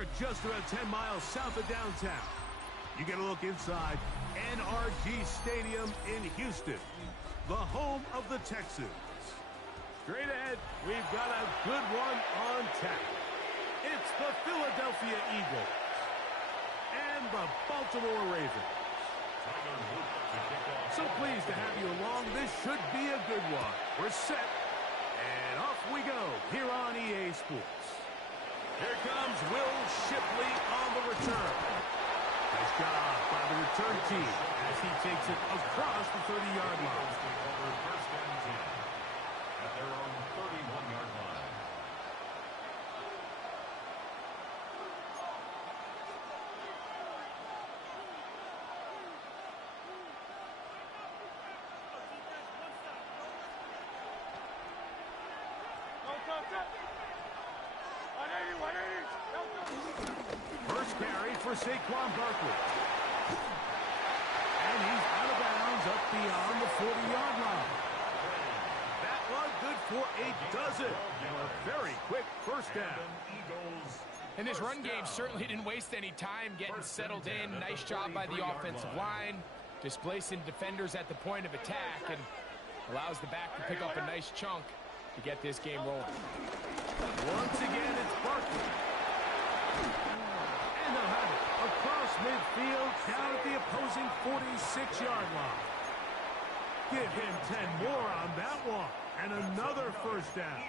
are just about 10 miles south of downtown. You get a look inside NRG Stadium in Houston, the home of the Texans. Straight ahead, we've got a good one on tap. It's the Philadelphia Eagles and the Baltimore Ravens. So pleased to have you along. This should be a good one. We're set, and off we go here on EA Sports. Here comes Will Shipley on the return. Nice job by the return team as he takes it across the 30-yard line. First and 10 at their own 31-yard line. First carry for Saquon Barkley. And he's out of bounds up beyond the 40-yard line. That one good for a dozen. And a very quick first down. And this run game certainly didn't waste any time getting settled in. Nice job by the offensive line, displacing defenders at the point of attack, and allows the back to pick up a nice chunk to get this game rolling. Once again, it's Barkley. And they'll have it across midfield, down at the opposing 46-yard line. Give him 10 more on that one. And another first down.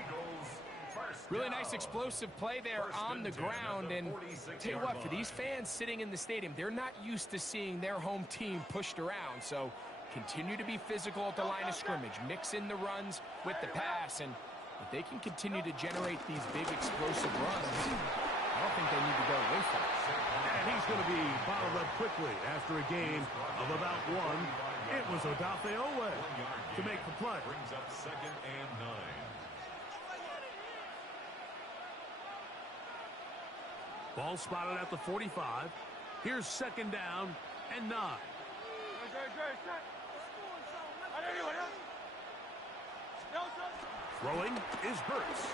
Really nice explosive play there on the ground. And tell you what, for these fans sitting in the stadium, they're not used to seeing their home team pushed around. So continue to be physical at the line of scrimmage. Mix in the runs with the pass. And if they can continue to generate these big explosive runs, I don't think they need to go away from it. And he's going to be bottled up quickly after a gain of about one. It was Odafe Owe to make the play. Brings up 2nd and 9. Ball spotted at the 45. Here's 2nd down and 9. Throwing is Hurts.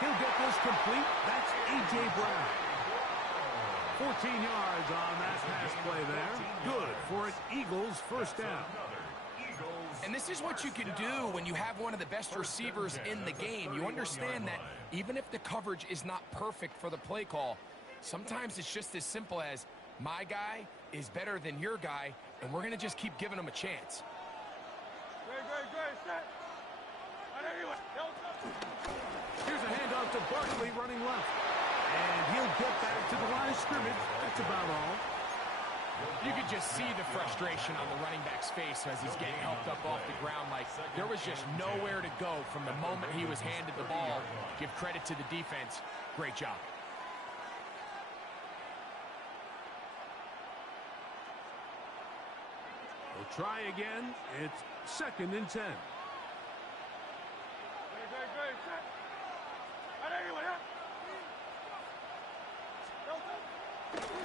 He'll get this complete. That's A.J. Brown. 14 yards on that pass play there. Good for an Eagles first down. And this is what you can do when you have one of the best receivers in the game. You understand that even if the coverage is not perfect for the play call, sometimes it's just as simple as my guy is better than your guy, and we're going to just keep giving him a chance. Here's a handoff to Barkley running left. And he'll get back to the line of scrimmage. That's about all. You could just see the frustration on the running back's face as he's getting helped up off the ground. Like there was just nowhere to go from the moment he was handed the ball. Give credit to the defense. Great job. We'll try again. It's 2nd and 10.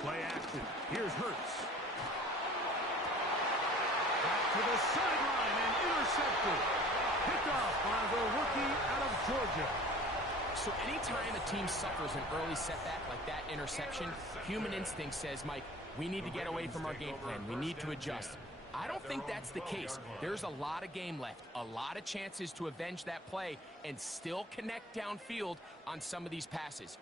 Play action. Here's Hurts. Back to the sideline and intercepted. Picked off by the rookie out of Georgia. So anytime a team suffers an early setback like that interception, human instinct says, Mike, we need to get away from our game plan. We need to adjust. I don't think that's the case. There's a lot of game left, a lot of chances to avenge that play and still connect downfield on some of these passes.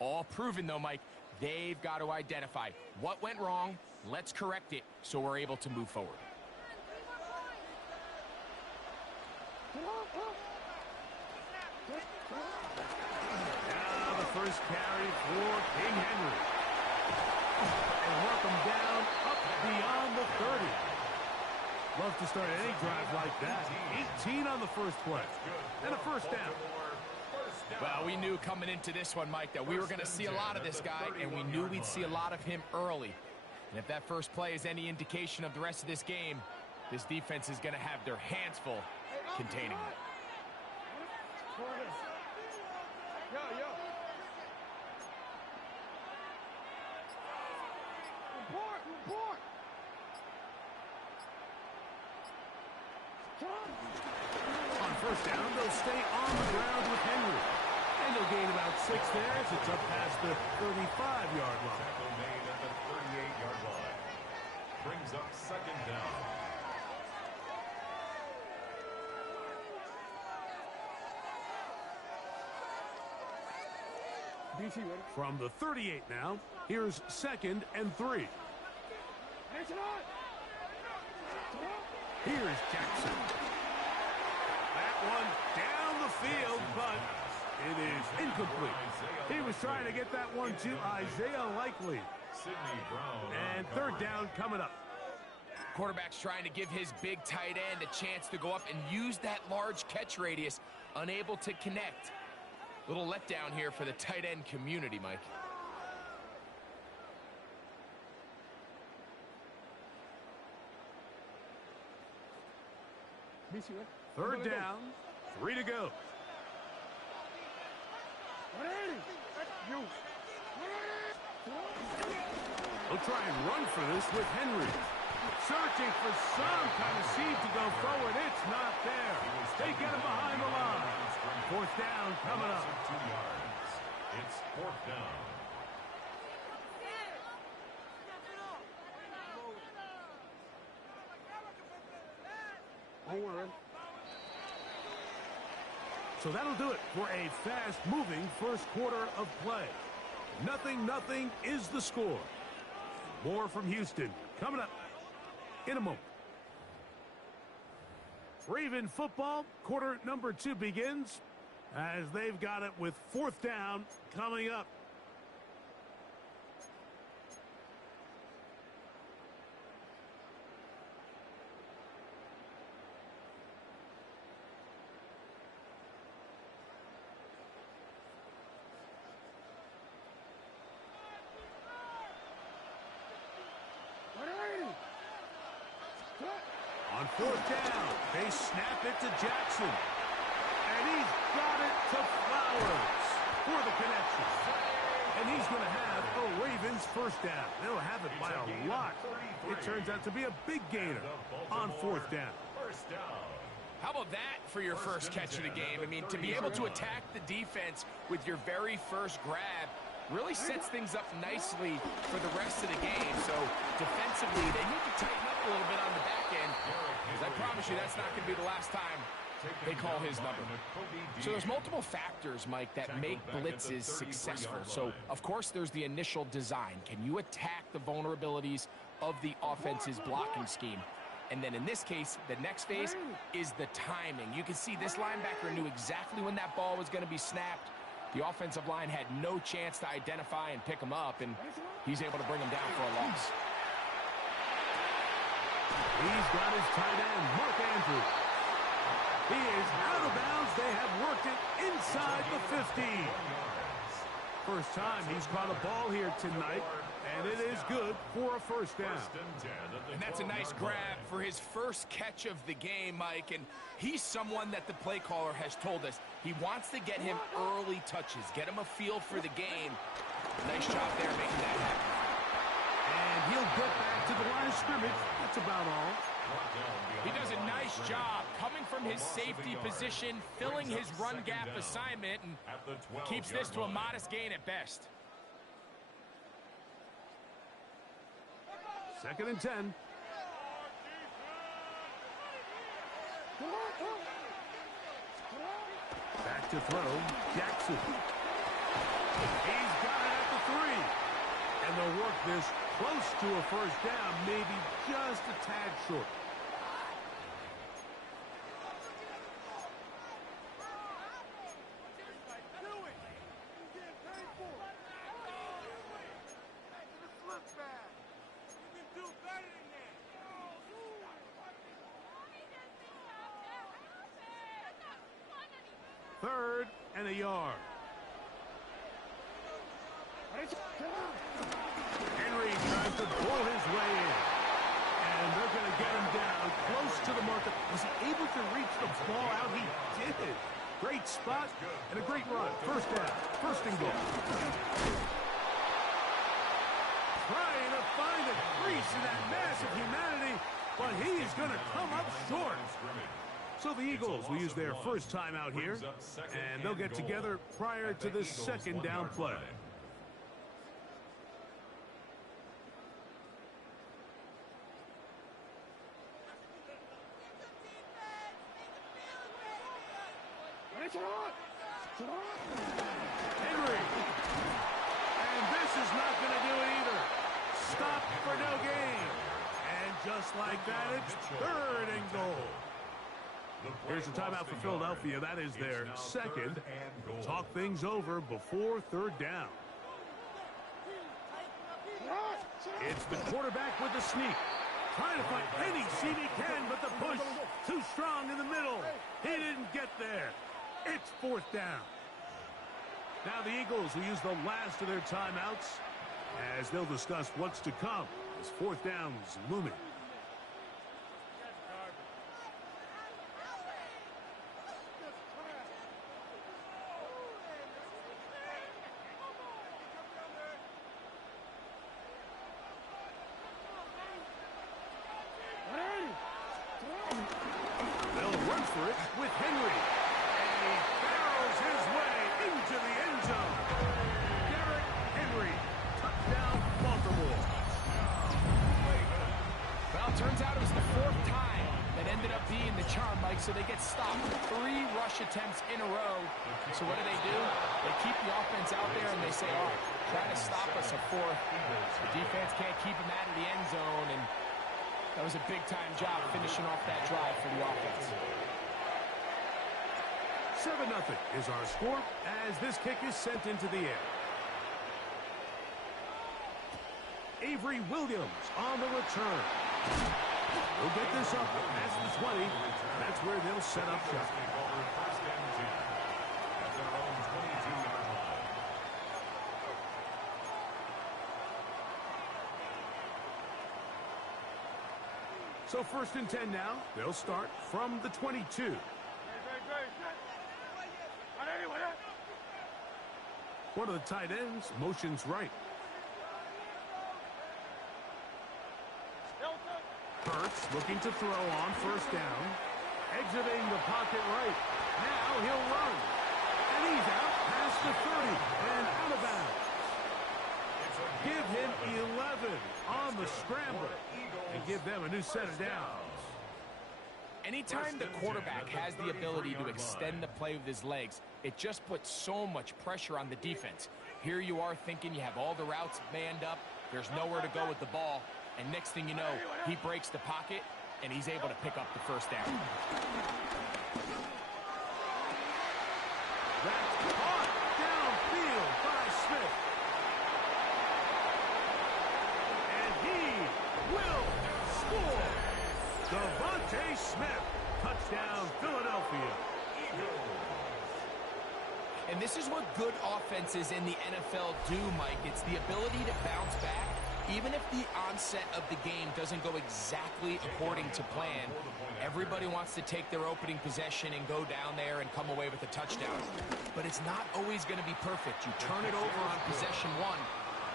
All proven, though, Mike, they've got to identify what went wrong, let's correct it so we're able to move forward. Now the first carry for King Henry. And work him down up beyond the 30. Love to start any drive like that. 18 on the first play. And a first down. Well, we knew coming into this one, Mike, that we were going to see a lot of this guy, and we knew we'd see a lot of him early. And if that first play is any indication of the rest of this game, this defense is going to have their hands full containing him. On first down, they'll stay on the ground with Henry. And they'll gain about 6 there as it's up past the 35-yard line. Tackle made at the 38-yard line. Brings up second down. From the 38 now, here's 2nd and 3. Here's Jackson. That one down the field, but it is incomplete. He was trying to get that one to Isaiah Likely. And 3rd down coming up. Quarterback's trying to give his big tight end a chance to go up and use that large catch radius, unable to connect. Little letdown here for the tight end community, Mike. Third down, 3 to go. They'll try and run for this with Henry. Searching for some kind of seed to go forward. It's not there. They get him behind the line. 4th down coming up. 2 yards. It's 4th down. So that'll do it for a fast-moving first quarter of play. 0-0 is the score. More from Houston coming up in a moment. Raven football, quarter number 2 begins as they've got it with 4th down coming up. On 4th down, they snap it to Jackson. And he's got it to Flowers for the connection. And he's going to have a Ravens first down. They'll have it by a lot. It turns out to be a big gainer on 4th down. How about that for your first catch of the game? I mean, to be able to attack the defense with your very first grab really sets things up nicely for the rest of the game. So defensively, they need to tighten up a little bit on the back end. Because I promise you, that's not going to be the last time they call his number. So there's multiple factors, Mike, that make blitzes successful. So, of course, there's the initial design. Can you attack the vulnerabilities of the offense's blocking scheme? And then in this case, the next phase is the timing. You can see this linebacker knew exactly when that ball was going to be snapped. The offensive line had no chance to identify and pick him up, and he's able to bring him down for a loss. He's got his tight end, Mark Andrews. He is out of bounds. They have worked it inside the 15. First time he's caught a ball here tonight, and it is good for a first down. And that's a nice grab for his first catch of the game, Mike. And he's someone that the play caller has told us he wants to get him early touches, get him a feel for the game. Nice job there making that happen. And he'll get back to the line of scrimmage. That's about all. He does a nice job coming from his safety position, filling his run gap assignment, and keeps this to a modest gain at best. 2nd and 10. Back to throw, Jackson. He's got it at the 3. And they'll work this close to a first down, maybe just a tad short. Third and a yard. Henry tries to pull his way in. And they're going to get him down close to the marker. Was he able to reach the ball out? He did. Great spot and a great run. First down. First and goal. Trying to find a crease in that mass of humanity, but he is going to come up short. So the Eagles will use their first time out here, and they'll get together prior to the second down play. Henry. And this is not going to do it either. Stop for no gain. And just like that, it's 3rd and goal. Here's the timeout for Philadelphia. That is their second. Talk things over before 3rd down. It's the quarterback with the sneak. Trying to find any seam he can, but the push too strong in the middle. He didn't get there. It's 4th down. Now the Eagles will use the last of their timeouts as they'll discuss what's to come as 4th down's looming. They'll run for it with Henry. And he barrels his way into the end zone. Derrick Henry, touchdown Baltimore. Well, it turns out it was the 4th time that ended up being the charm, Mike, so they get stopped. 3 rush attempts in a row. So what do? They keep the offense out there and they say, all right, try to stop us a 4th. The defense can't keep him out of the end zone, and that was a big-time job finishing off that drive for the offense. 7-0 is our score as this kick is sent into the air. Avery Williams on the return. We'll get this up past the 20. That's where they'll set up shop. So 1st and 10 now. They'll start from the 22. One of the tight ends motions right. Hurts looking to throw on 1st down. Exiting the pocket right. Now he'll run. And he's out past the 30 and out of bounds. Give him 11 on the scramble and give them a new set of downs. Anytime the quarterback has the ability to extend the play with his legs, it just puts so much pressure on the defense. Here you are thinking you have all the routes manned up, there's nowhere to go with the ball, and next thing you know, he breaks the pocket, and he's able to pick up the 1st down. That's caught downfield by Smith. And he will score. Devontae Smith, touchdown Philadelphia. And this is what good offenses in the NFL do, Mike. It's the ability to bounce back, even if the onset of the game doesn't go exactly according to plan. Everybody wants to take their opening possession and go down there and come away with a touchdown. But it's not always going to be perfect. You turn it over on possession 1.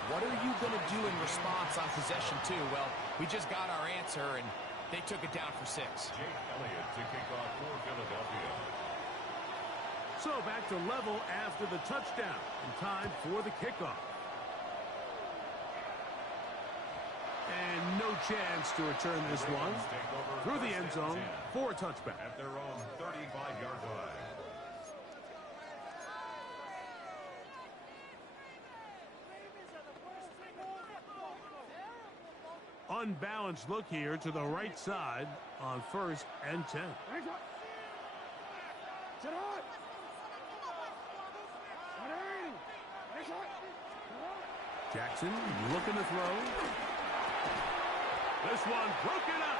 What are you going to do in response on possession 2? Well, we just got our answer, and they took it down for 6. Jake Elliott to kick off for Philadelphia. So back to level after the touchdown in time for the kickoff. And no chance to return this one through the end zone for a touchback. At their own 35-yard line. Unbalanced look here to the right side on 1st and 10. Jackson looking to throw. This one broken up.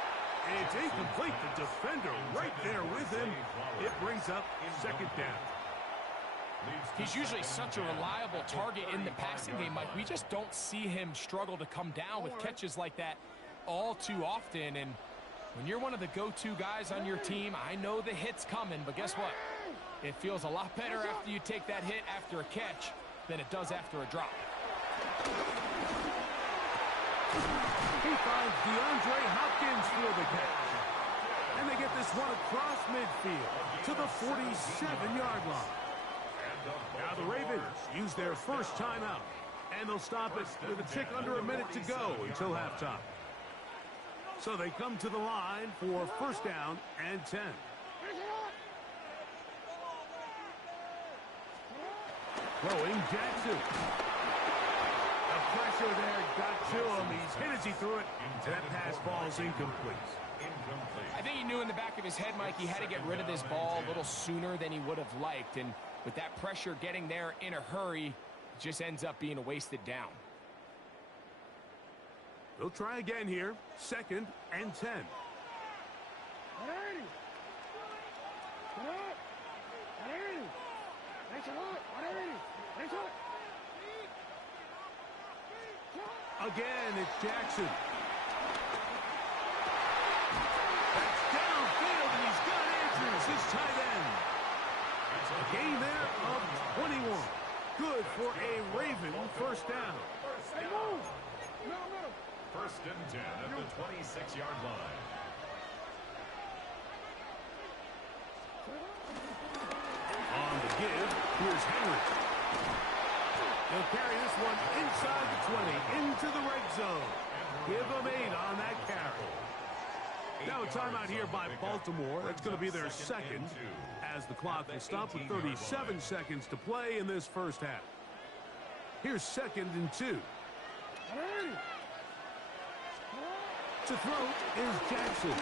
It's incomplete. The defender right there with him. It brings up 2nd down. He's usually such a reliable target in the passing game, Mike. We just don't see him struggle to come down with catches like that all too often. And when you're one of the go-to guys on your team, I know the hit's coming, but guess what? It feels a lot better after you take that hit after a catch than it does after a drop. He finds DeAndre Hopkins for the catch. And they get this one across midfield to the 47-yard line. Now the Ravens use their first timeout, and they'll stop it with a tick under a minute to go until halftime. So they come to the line for first down and 10. Throwing Jackson. The pressure there got to him. He's hit as he threw it, and that pass falls incomplete. I think he knew in the back of his head, Mike, he had to get rid of this ball a little sooner than he would have liked. And with that pressure getting there in a hurry, it just ends up being a wasted down. They'll try again here. Second and 10. Again, it's Jackson. That's downfield, and he's got Andrews, his tight end. A gain there of 21. Good for a Raven first down. First and 10 at the 26-yard line. On the give, here's Henry. He'll carry this one inside the 20, into the red zone. Give him 8 on that carry. Now a timeout here by Baltimore. That's going to be their second, as the clock will stop with 37 seconds to play in this first half. Here's second and 2. To throw is Jackson.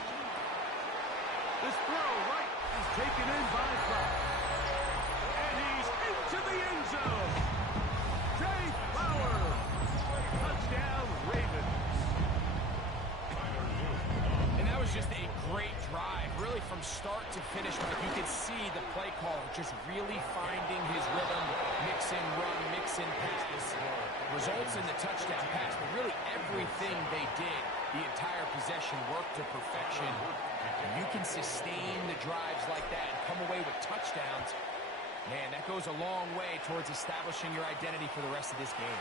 This throw right is taken in by Flowers. And he's into the end zone. Jay Flowers. Touchdown, Ravens. And that was just a great drive. Really from start to finish, Mike, you could see the play caller just really finding his rhythm. Mix in run, mix in pass. Results in the touchdown pass, but really everything they did, the entire possession worked to perfection. And you can sustain the drives like that and come away with touchdowns. Man, that goes a long way towards establishing your identity for the rest of this game.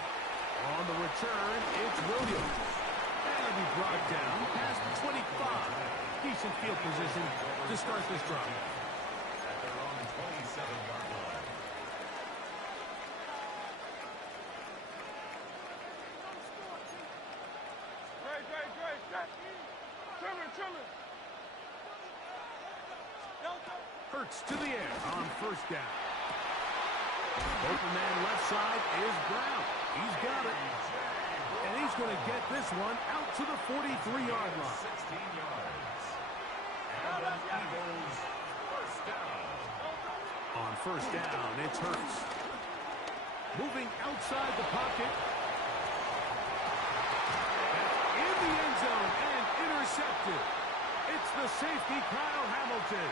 On the return, it's Williams. That'll be brought down past the 25. Decent field position to start this drive. At their own 27-yard line. Hurts to the air on first down. Open man left side is Brown. He's got it. And he's going to get this one out to the 43-yard line. 16 yards. And the Eagles first down. On first down, it's Hurts. Moving outside the pocket. That's in the end zone and intercepted. It's the safety, Kyle Hamilton.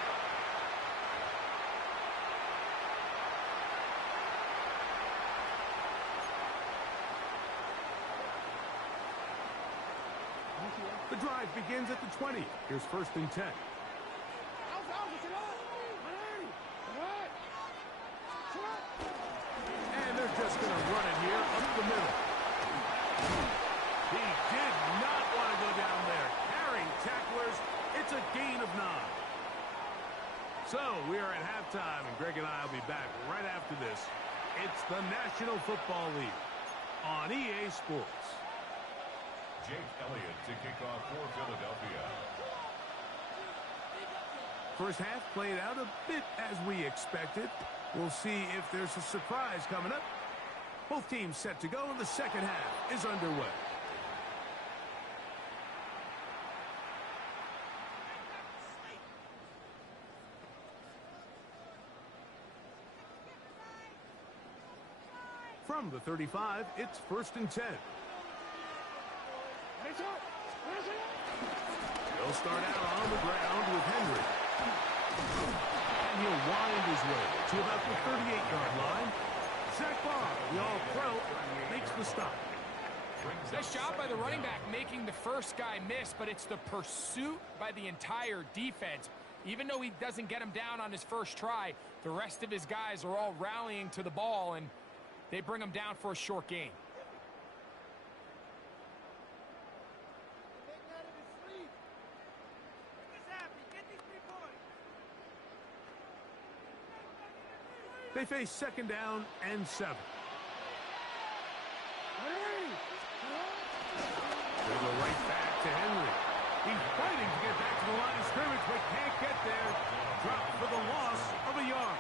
The drive begins at the 20. Here's first and 10. And they're just going to run it here up the middle. He did not want to go down there. Carrying tacklers, it's a gain of 9. So we are at halftime, and Greg and I will be back right after this. It's the National Football League on EA Sports. Jake Elliott to kick off for Philadelphia. First half played out a bit as we expected. We'll see if there's a surprise coming up. Both teams set to go, and the second half is underway. From the 35, it's first and 10. He'll start out on the ground with Henry. And he'll wind his way to about the 38-yard line. Zach Barr, the all-pro, makes the stop. Nice job by the running back making the first guy miss, but it's the pursuit by the entire defense. Even though he doesn't get him down on his first try, the rest of his guys are all rallying to the ball, and they bring him down for a short gain. They face second down and 7. They go right back to Henry. He's fighting to get back to the line of scrimmage, but can't get there. Dropped for the loss of a yard.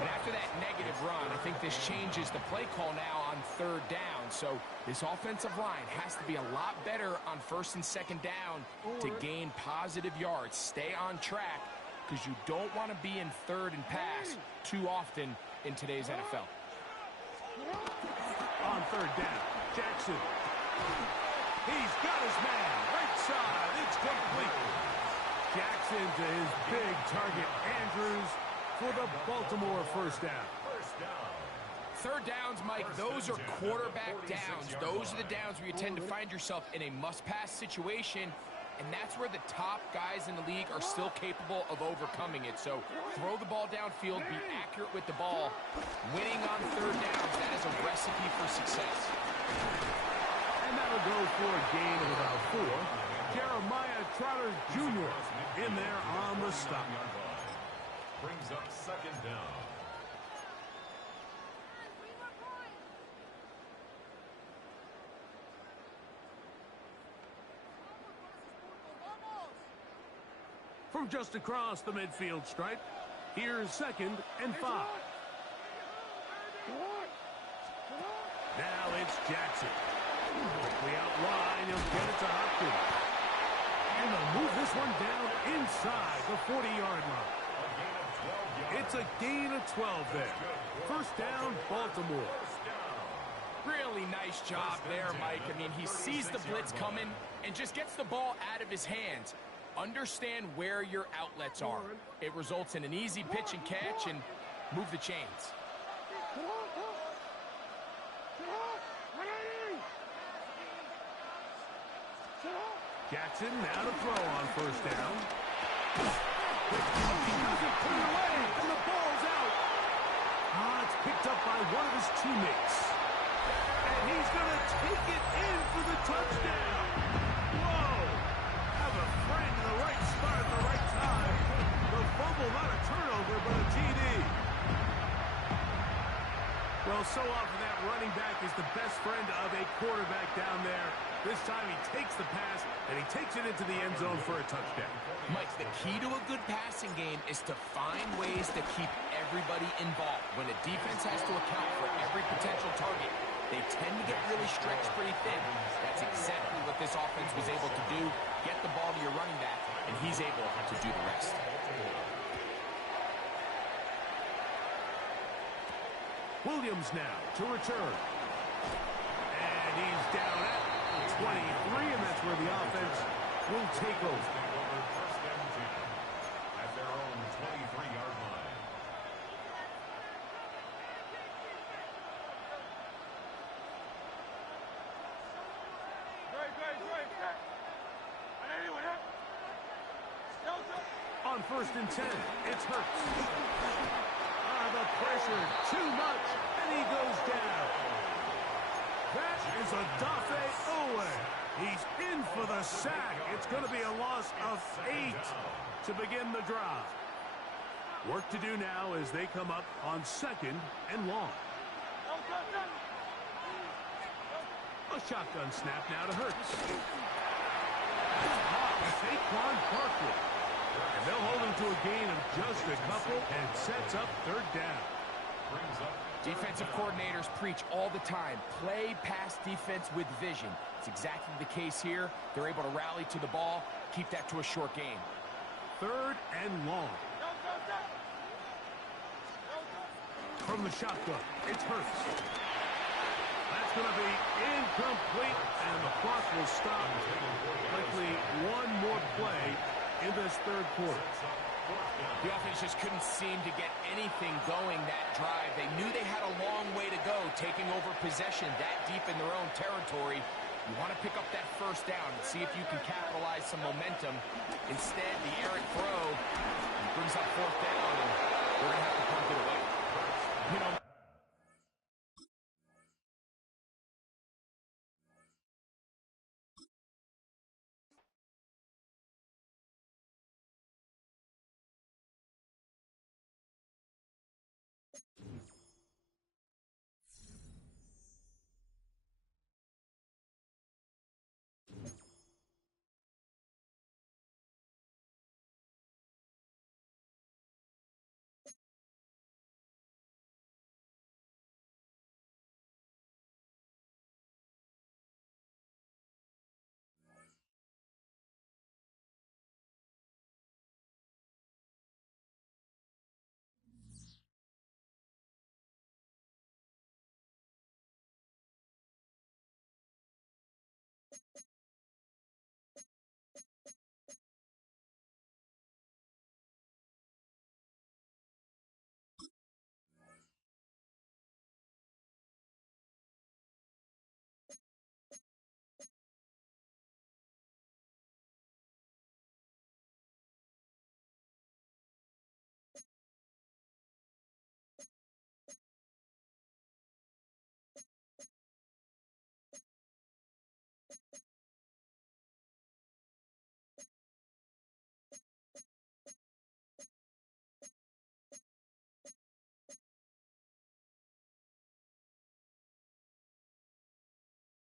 And after that negative run, I think this changes the play call now on third down. So this offensive line has to be a lot better on first and second down to gain positive yards. Stay on track because you don't want to be in third and pass too often in today's NFL. On third down, Jackson. He's got his man. Right side. It's complete. Jackson to his big target, Andrews, for the Baltimore first down. Third downs, Mike, those are quarterback downs. Those are the downs where you tend to find yourself in a must-pass situation, and that's where the top guys in the league are still capable of overcoming it. So throw the ball downfield, be accurate with the ball. Winning on third downs, that is a recipe for success. And that'll go for a gain of about 4. Jeremiah Trotter Jr. in there on the stop. Brings up second down. From just across the midfield stripe, here's second and 5. Now it's Jackson. Quickly out wide, he'll get it to Hopkins. And they'll move this one down inside the 40-yard line. It's a gain of 12 there. First down, Baltimore. Really nice job there, Mike. I mean, he sees the blitz coming and just gets the ball out of his hands. Understand where your outlets are. It results in an easy pitch and catch and move the chains. Jackson now to throw on first down. He doesn't put it away, and the ball's out. It's picked up by one of his teammates. And he's going to take it in for the touchdown. Whoa! Have a friend in the right spot at the right time. The fumble, not a turnover, but a TD. Well, so often that running back is the best friend of a quarterback down there. This time he takes the pass, and he takes it into the end zone for a touchdown. Mike, the key to a good passing game is to find ways to keep everybody involved. When a defense has to account for every potential target, they tend to get really stretched pretty thin. That's exactly what this offense was able to do. Get the ball to your running back, and he's able to do the rest. Williams now to return. And he's down at 23, and that's where the offense will take over. First and 10 at their own 23-yard line. On first and 10, it's Hurts. The pressure, too much, and he goes down. That is a Dafe Owe. He's in for the sack. It's going to be a loss of 8 to begin the drive. Work to do now as they come up on second and long. A shotgun snap now to Hurts. Saquon Barkley. And they'll hold him to a gain of just a couple, and sets up third down. Defensive coordinators preach all the time, play pass defense with vision. It's exactly the case here. They're able to rally to the ball, keep that to a short game. Third and long. From the shotgun, it's Hurts. That's going to be incomplete, and the clock will stop. Likely one more play in this third quarter. The offense just couldn't seem to get anything going that drive. They knew they had a long way to go, taking over possession that deep in their own territory. You want to pick up that first down and see if you can capitalize some momentum. Instead, the errant throw brings up fourth down, and we're going to have to